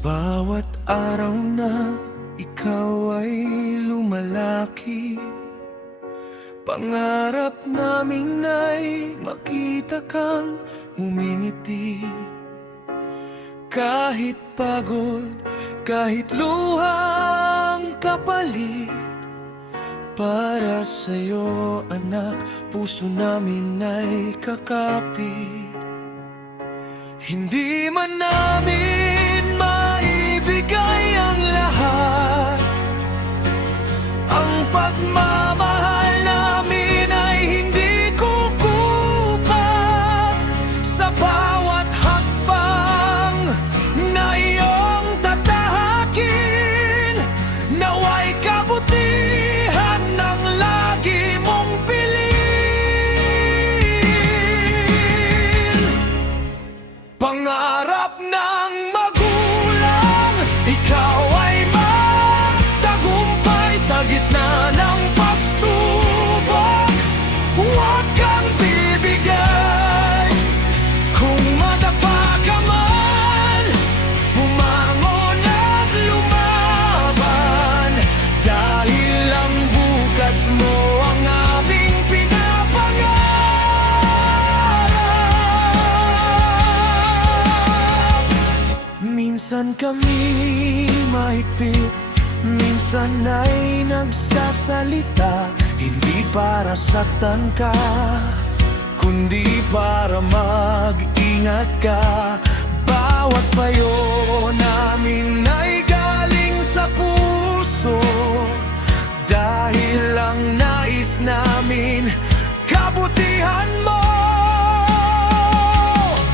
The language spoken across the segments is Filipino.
Bawat araw na ikaw ay lumalaki, pangarap namin ay makita kang umingiti. Kahit pagod, kahit luhang kapalit, para sa'yo anak, puso namin ay kakapit. Hindi man namin maibigay ang lahat, ang pagmamahal namin ay hindi kukupas. Sa bawat hakbang na iyong tatahakin, naway kabutihan ng lagi mong piliin. Pangarap ng magulang, ikaw ay magtagumpay sa gitna ng pagsubok. Huwag kang bibigay. Kung madapa ka man, bumangon at lumaban, dahil ang bukas mo ang aming pinapangarap. Minsan kami mahigpit, minsan ay nagsasalita, hindi para saktan ka, kundi para mag-ingat ka. Bawat payo namin ay galing sa puso, dahil ang nais namin, kabutihan mo.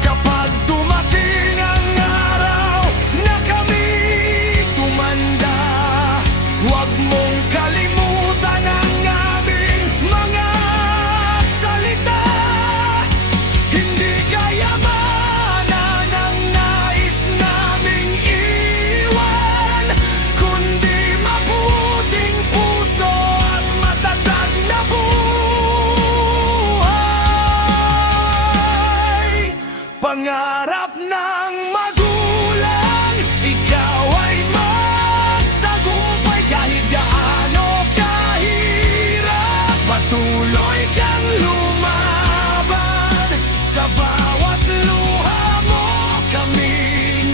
Kapag dumating ang araw na kami tumanda, huwag mong kalimutan ang aming mga salita. Hindi kayamanan ang nais naming iwan, kundi mabuting puso at matatag na buhay. Pangarap ng magulang, ikaw ay magtagumpay kahit gaano kahirap. Patuloy kang lumaban, sa bawat luha mo kami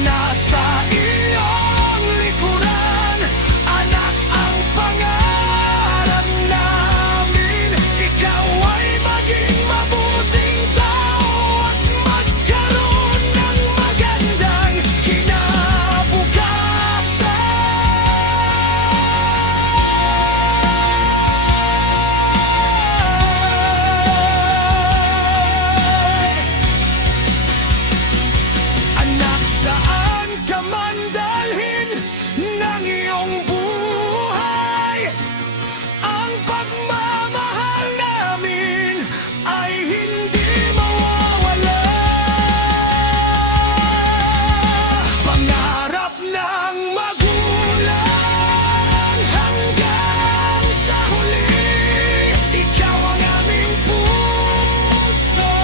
nasa iyong likuran. Anak, ang pangarap namin, ikaw ay maging mabuting tao at magkaroon ng magandang kinabukasan. Anak, saan ka man dalhin ng iyong buhay, ang pagmamahal namin ay hindi mawawala. Pangarap ng magulang, hanggang sa huli, ikaw ang aming puso,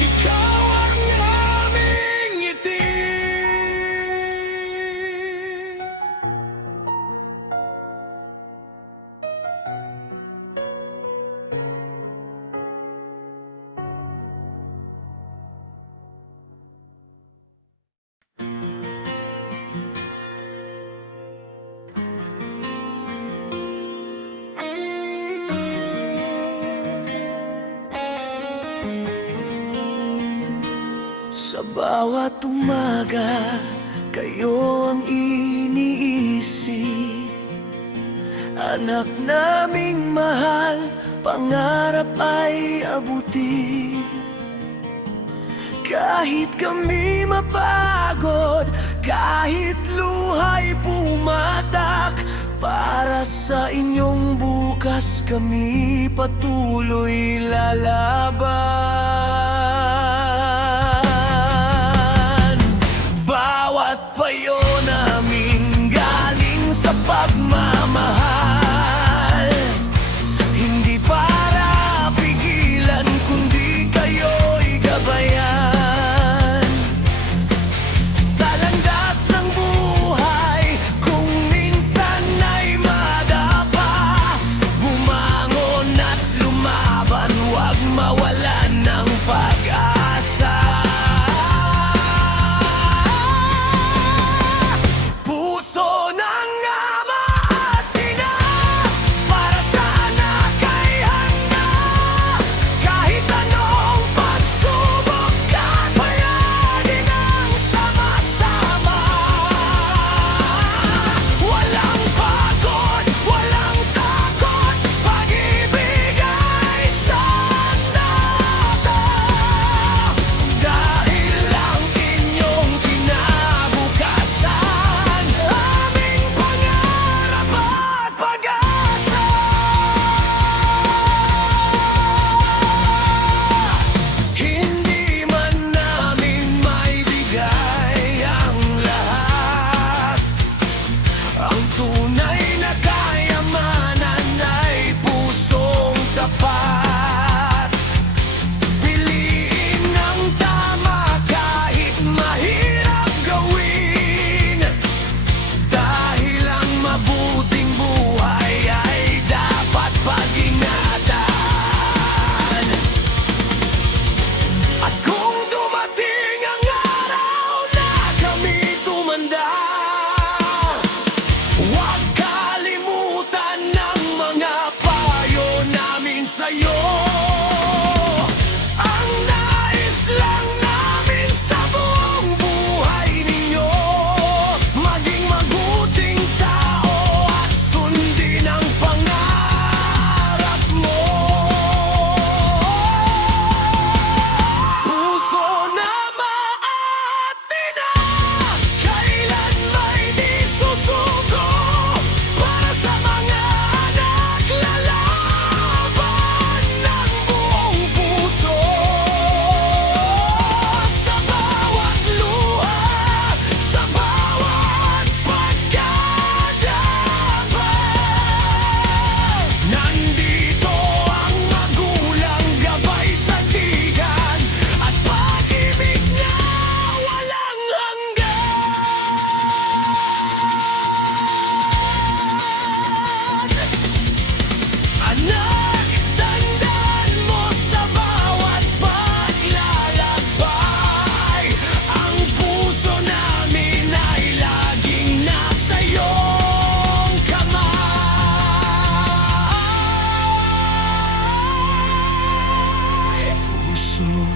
ikaw ang aming ngiti. Sa bawat umaga, kayo ang iniisip. Anak naming mahal, pangarap ay abutin. Kahit kami mapagod, kahit luha'y pumatak, para sa inyong bukas kami patuloy lalaban. Bawat payo namin galing sa pagmamahal, hindi para pigilan, kundi kayo'y gabayan.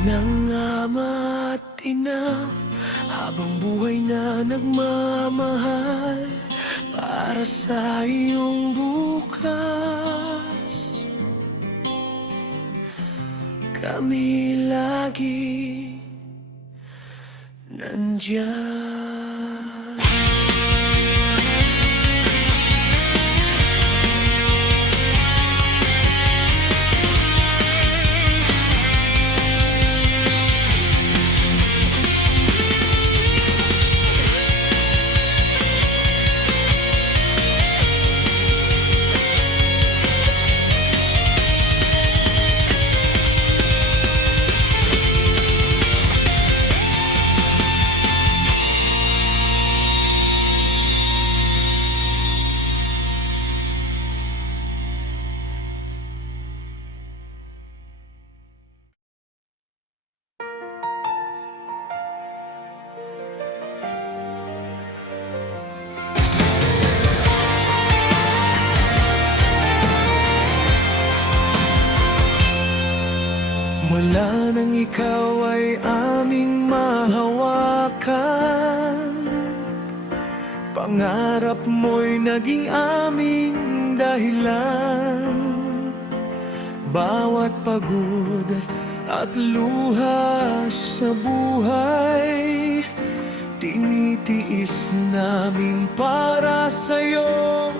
ng ama at ina, habang buhay na nagmamahal para sa iyong bukas. Kami lagi nandiyan. Mula nang ikaw ay aming mahawakan, pangarap mo'y naging aming dahilan. Bawat pagod at luha sa buhay, tinitiis namin para sa'yo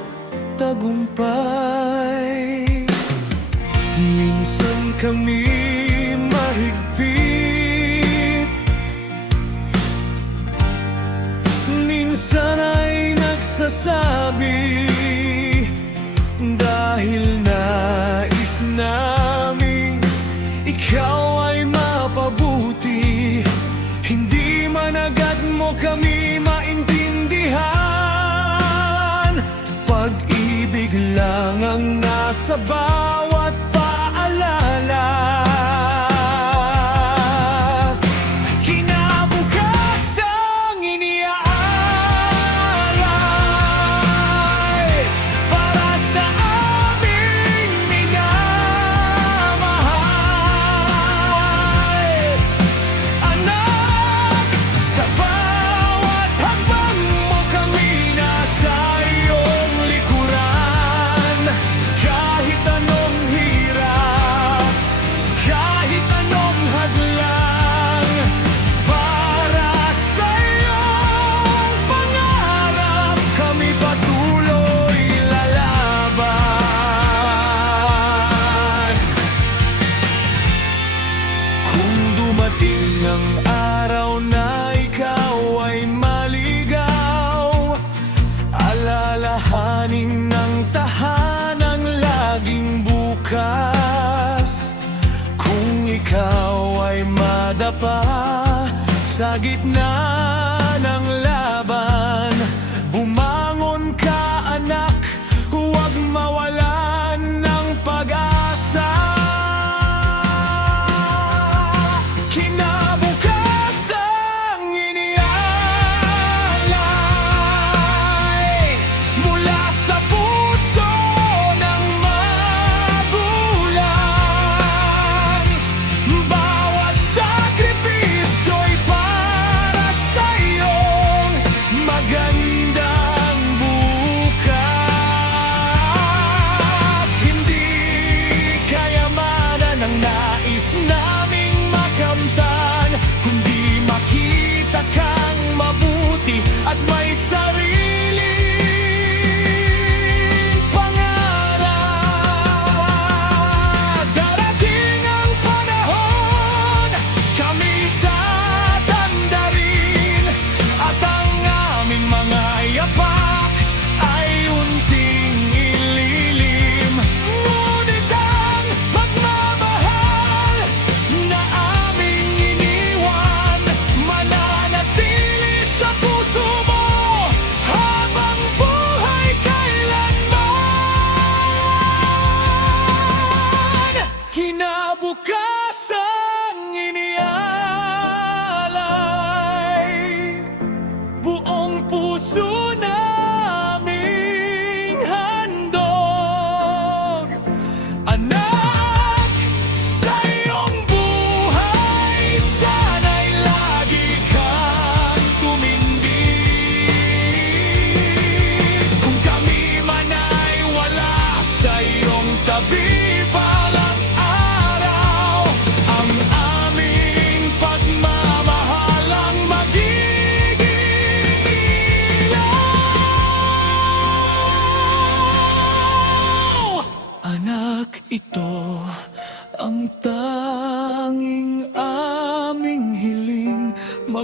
tagumpay. Minsan kami mahigpit, minsan ay nagsasabi, dahil nais naming ikaw ay mapabuti. Hindi man agad mo kami maintindihan, pag-ibig lang ang nasa bawat paalala. Kinabukasang iniaalay para sa aming minamahal. Anak, sa bawat hakbang mo kami nasa iyong likuran. Kahit anong hirap, kahit anong hadlang, para sa iyong pangarap kami patuloy lalaban. Kung dumating ang araw na ikaw ay maligaw, alalahanin ng tahanang laging bukas. Kung ikaw ay madapa sa gitna ng laban, bumangon ka anak, huwag mawalan ng pag-asa. Kinabukasang iniaalay mula sa puso ng magulang, bawat sakripisyo'y para sa'yo.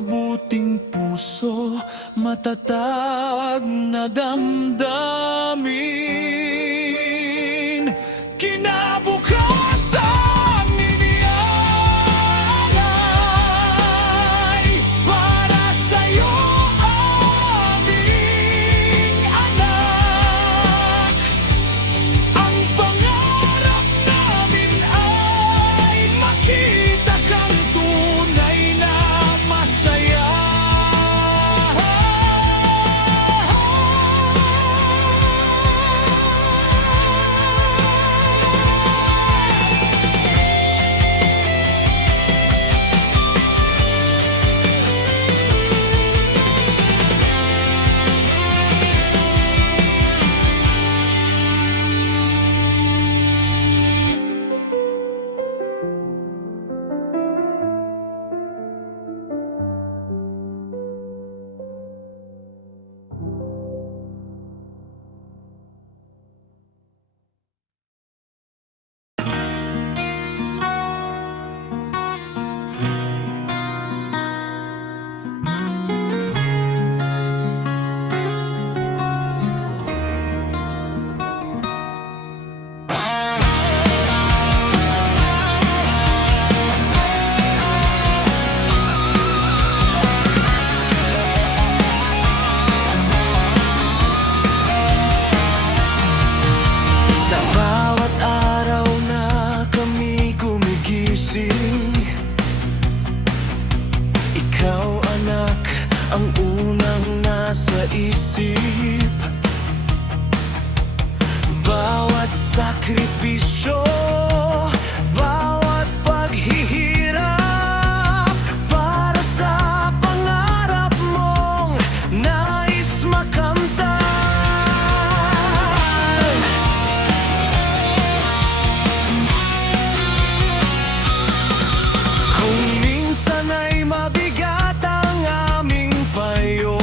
mabuting puso, matatag na damdamin. Kinabukasan iniyalay para sa'yo, aming anak. Ang pangarap namin ay makita kang tunay na masaya. Sa bawat araw na kami gumigising, ikaw anak ang unang nasa isip. Bawat sakripisyo, bawat paghihirap para sa pangarap mong nais makamtan. Kung minsan ay mabigat ang aming payo,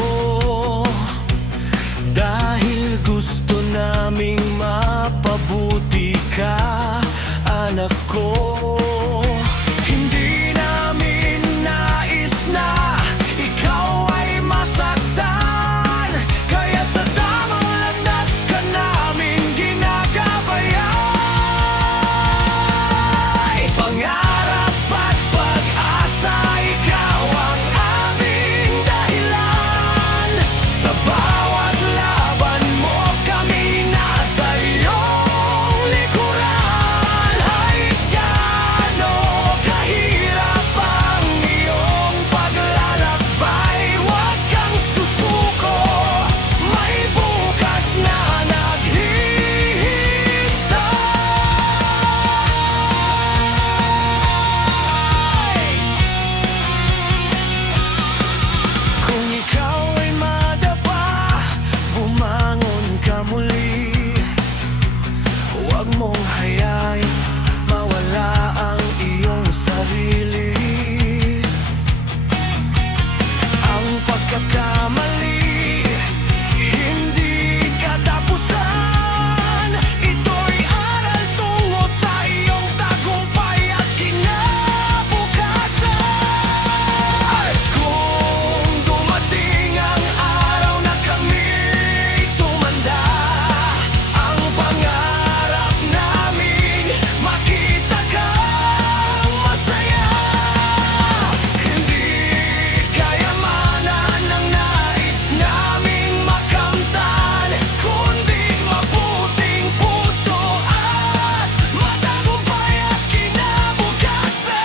dahil gusto naming mapabuti ka, anak ko. Hindi namin nais na ikaw ay masaktan, kaya sa tamang landas ka namin ginagabay. Pangarap at pag-asa, ikaw ang aming dahilan. Sa bawat laban mo kami nasa iyong likuran. Kahit gaano kahirap ang iyong paglalakbay, huwag kang susuko, may bukas na naghihintay. Kung ikaw ay madapa, bumangon ka muli. Huwag mong hayain mawala ang iyong sarili. Ang pagkakamali, hindi katapusan. Ito'y aral tungo sa iyong tagumpay at kinabukasan. At kung dumating ang araw na kami tumanda, ang pangarap namin makita kang masaya. Hindi kayamanan ang nais naming makamtan, kundi mabuting puso at matagumpay at kinabukasan.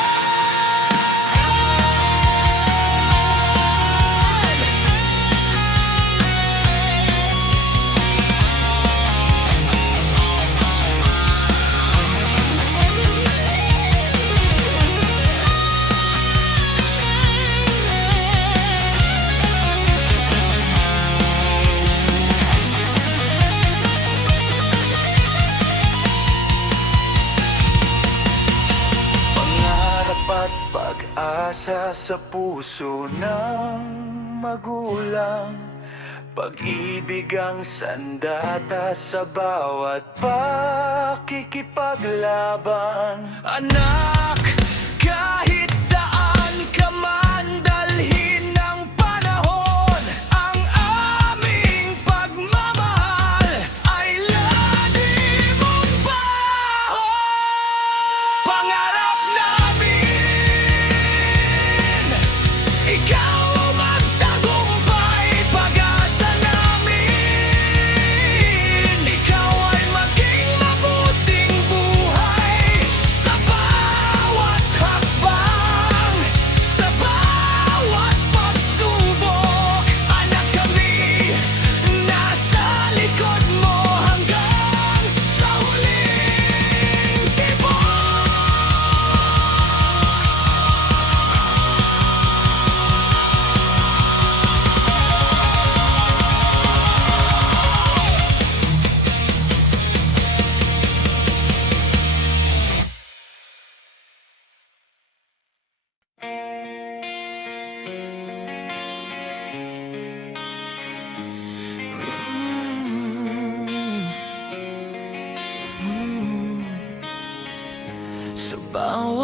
Pangarap at pag-asa sa puso ng magulang, pag-ibig ang sandata sa bawat pakikipaglaban. Anak, kahit saan ka man dalhin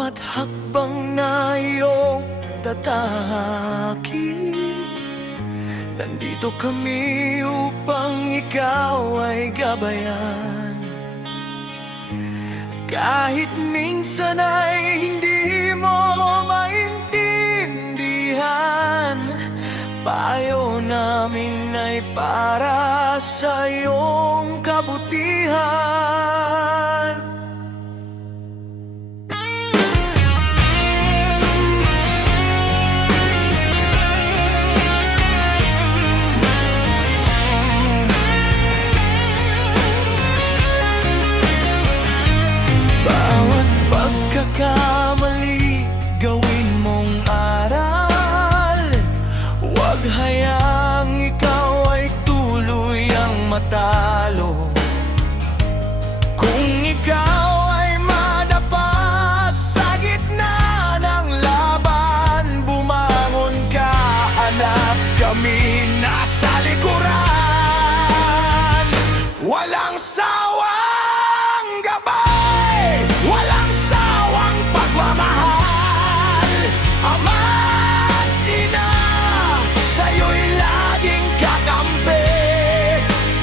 Bawat hakbang na iyong tatahaki, nandito kami upang ikaw ay gabayan. Kahit minsan ay hindi mo maintindihan, payo namin ay para sa iyong kabutihan. Bawat pagkakamali, gawin mong aral. Huwag hayaang ikaw ay tuluyang matalo. Kung ikaw ay madapa sa gitna ng laban, bumangon ka, anak, kami nasa likuran. Walang sawang gabay, walang sawang pagmamahal. Ama at ina, sa'yo'y laging kakampi.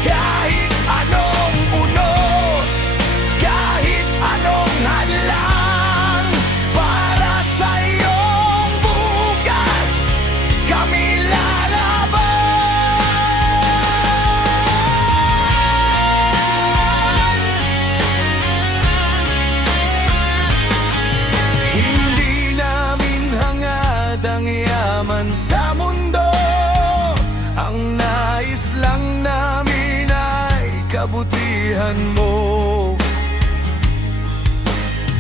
Kahit anong unos, kahit anong hadlang, para sa iyong bukas, kami lalaban. Hindi namin hangad ang yaman sa mundo, ang nais lang namin ay kabutihan mo.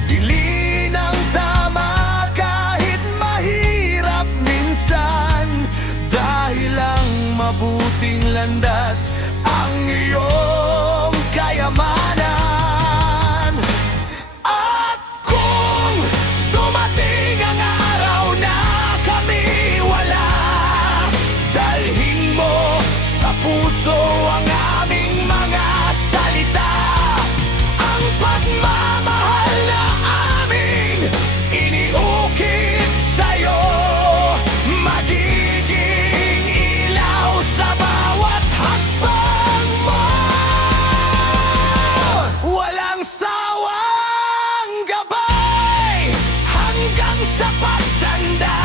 Piliin ang tama kahit mahirap minsan, dahil ang mabuting landas ang iyong kayamanan. At kung dumating ang araw na kami wala, dalhin mo sa puso ang aming mga salita. Ang pagmamahal na aming iniukit sa'yo, magiging ilaw sa bawat hakbang mo. Walang sawang gabay hanggang sa pagtanda.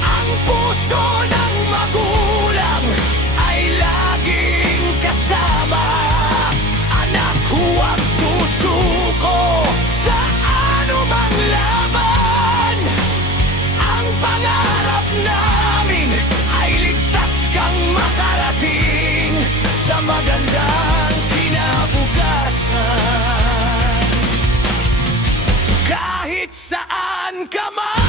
Ang puso ng magulang ay laging kasama. Anak, huwag susuko sa anumang laban. Ang pangarap namin ay ligtas kang makarating sa magandang kinabukasan. Kahit saan ka man,